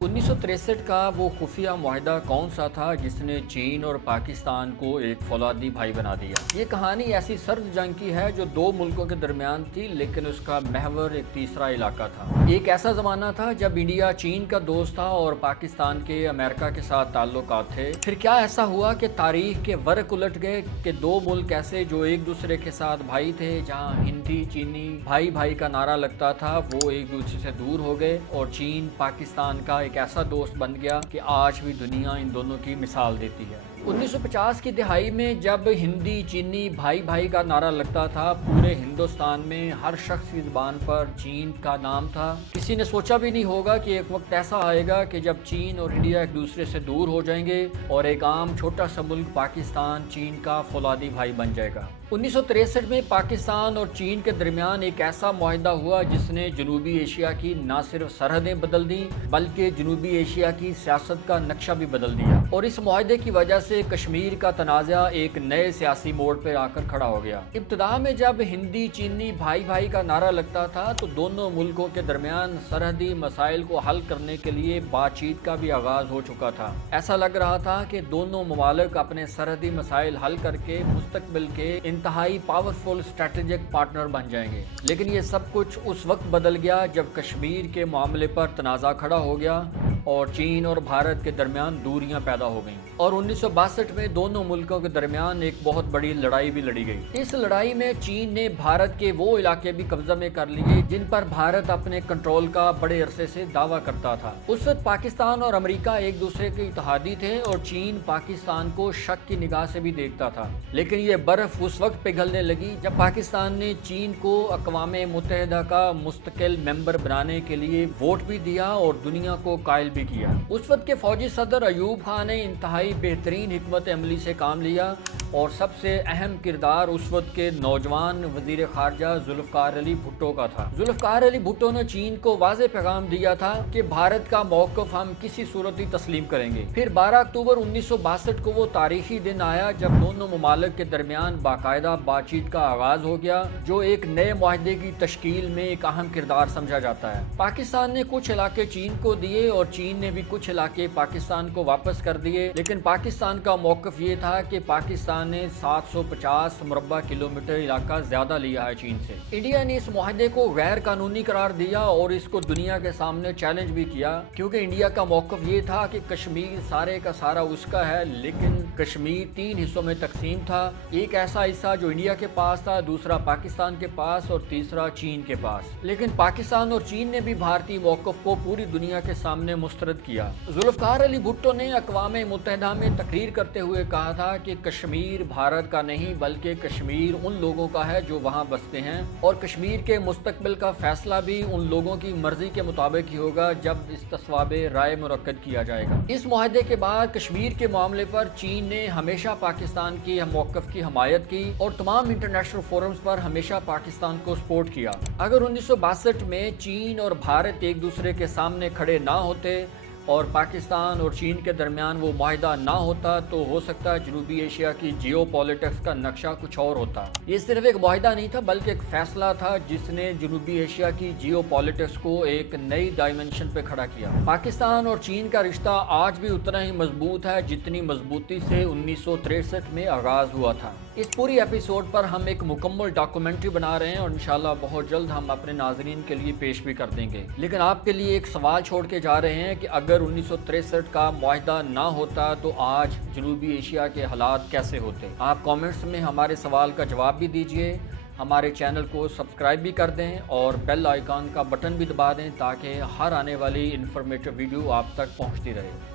1963 का वो खुफिया मुआहदा कौन सा था जिसने चीन और पाकिस्तान को एक फौलादी भाई बना दिया। ये कहानी ऐसी सर्द जंग की है जो दो मुल्कों के दरमियान थी, लेकिन उसका महवर एक तीसरा इलाका था। एक ऐसा ज़माना था जब इंडिया चीन का दोस्त था और पाकिस्तान के अमेरिका के साथ ताल्लुकात थे। फिर क्या ऐसा हुआ कि तारीख के वर्क उलट गए कि दो मुल्क ऐसे जो एक दूसरे के साथ भाई थे, जहाँ हिंदी चीनी भाई भाई का नारा लगता था, वो एक दूसरे से दूर हो गए और चीन पाकिस्तान का एक ऐसा दोस्त बन गया कि आज भी दुनिया इन दोनों की मिसाल देती है। 1950 की दिहाई में जब हिंदी चीनी भाई भाई का नारा लगता था, पूरे हिंदुस्तान में हर शख्स की ज़ुबान पर चीन का नाम था। किसी ने सोचा भी नहीं होगा कि एक वक्त ऐसा आएगा कि जब चीन और इंडिया एक दूसरे से दूर हो जाएंगे और एक आम छोटा सा मुल्क पाकिस्तान चीन का फौलादी भाई बन जाएगा। 1963 में पाकिस्तान और चीन के दरमियान एक ऐसा मुआहदा हुआ जिसने जनूबी एशिया की न सिर्फ सरहदें बदल दी बल्कि जनूबी एशिया की सियासत का नक्शा भी बदल दिया। और इस मुआहदे की वजह से कश्मीर का तनाज़ा एक नए सियासी मोड़ पर आकर खड़ा हो गया। इब्तिदा में जब हिंदी चीनी भाई भाई का नारा लगता था तो दोनों मुल्कों के दरमियान सरहदी मसाइल को हल करने के लिए बातचीत का भी आगाज हो चुका था। ऐसा लग रहा था कि दोनों ममालिक अपने सरहदी मसाइल हल करके मुस्तकबिल के इंतहाई पावरफुल स्ट्रेटेजिक पार्टनर बन जाएंगे। लेकिन ये सब कुछ उस वक्त बदल गया जब कश्मीर के मामले पर तनाज़ा खड़ा हो गया और चीन और भारत के दरमियान दूरियां पैदा हो गईं और 1962 में दोनों मुल्कों के दरमियान एक बहुत बड़ी लड़ाई भी लड़ी गई। इस लड़ाई में चीन ने भारत के वो इलाके भी कब्जा में कर लिए जिन पर भारत अपने कंट्रोल का बड़े अरसे से दावा करता था। उस वक्त पाकिस्तान और अमेरिका एक दूसरे के इत्तेहादी थे और चीन पाकिस्तान को शक की निगाह से भी देखता था। लेकिन ये बर्फ उस वक्त पिघलने लगी जब पाकिस्तान ने चीन को अक़वाम मुत्तहिदा का मुस्तकिल मेंबर बनाने के लिए वोट भी दिया और दुनिया को कायल भी किया। उस वक्त के फौजी सदर अयूब खान ने इंतहाई बेहतरीन हिकमत अमली से काम लिया और सबसे अहम किरदार उस वक्त के नौजवान वजीर खारजा जुल्फ़िकार अली भुट्टो का था। जुल्फ़िकार अली भुट्टो ने चीन को वाज़ेह पैगाम दिया था कि भारत का मौक़िफ़ हम किसी सूरत ही तस्लीम करेंगे। फिर 12 अक्टूबर 1962 को वो तारीखी दिन आया जब दोनों ममालिक के दरमियान बाकायदा बातचीत का आगाज हो गया, जो एक नए मुआहदे की तश्कील में एक अहम किरदार समझा जाता है। पाकिस्तान ने कुछ इलाके चीन को दिए और चीन ने भी कुछ इलाके पाकिस्तान को वापस कर दिए, लेकिन पाकिस्तान का मौक़िफ़ ये था कि पाकिस्तान ने 750 मुरब्बा किलोमीटर इलाका ज्यादा लिया है चीन से। इंडिया ने इस मुआहदे को गैर कानूनी करार दिया और इसको दुनिया के सामने चैलेंज भी किया, क्योंकि इंडिया का मौक़िफ़ ये था कि कश्मीर सारे का सारा उसका है, लेकिन कश्मीर 3 हिस्सों में तकसीम था। एक ऐसा हिस्सा जो इंडिया के पास था, दूसरा पाकिस्तान के पास और तीसरा चीन के पास। लेकिन पाकिस्तान और चीन ने भी भारतीय मौक़िफ़ को पूरी दुनिया के सामने मुस्तरद किया। जुल्फ़िकार अली भुट्टो ने अक़वाम मुत्तहिदा में तकरीर करते हुए कहा था कि कश्मीर भारत का नहीं बल्कि कश्मीर उन लोगों का है जो वहां बसते हैं और कश्मीर के मुस्तकबिल का फैसला भी उन लोगों की मर्जी के मुताबिक ही होगा जब इस तस्वाबे राय मुरक्कद किया जाएगा। इस मुआहदे के बाद कश्मीर के मामले पर चीन ने हमेशा पाकिस्तान की मौक़िफ़ की हमायत की और तमाम इंटरनेशनल फोरम्स पर हमेशा पाकिस्तान को सपोर्ट किया। अगर 1962 में चीन और भारत एक दूसरे के सामने खड़े ना होते और पाकिस्तान और चीन के दरमियान वो मुआहदा ना होता तो हो सकता है जनूबी एशिया की जियो पॉलिटिक्स का नक्शा कुछ और होता। ये सिर्फ एक मुआहदा नहीं था बल्कि एक फैसला था जिसने जनूबी एशिया की जियो पॉलिटिक्स को एक नई डायमेंशन पे खड़ा किया। पाकिस्तान और चीन का रिश्ता आज भी उतना ही मजबूत है जितनी मजबूती से 1963 में आगाज हुआ था। इस पूरी एपिसोड पर हम एक मुकम्मल डॉक्यूमेंट्री बना रहे हैं और इंशाल्लाह बहुत जल्द हम अपने नाजरीन के लिए पेश भी कर देंगे। लेकिन आपके लिए एक सवाल छोड़ के जा रहे हैं कि अगर 1963 का मुआहदा ना होता तो आज जनूबी एशिया के हालात कैसे होते। आप कमेंट्स में हमारे सवाल का जवाब भी दीजिए, हमारे चैनल को सब्सक्राइब भी कर दें और बेल आइकॉन का बटन भी दबा दें ताकि हर आने वाली इन्फॉर्मेटिव वीडियो आप तक पहुंचती रहे।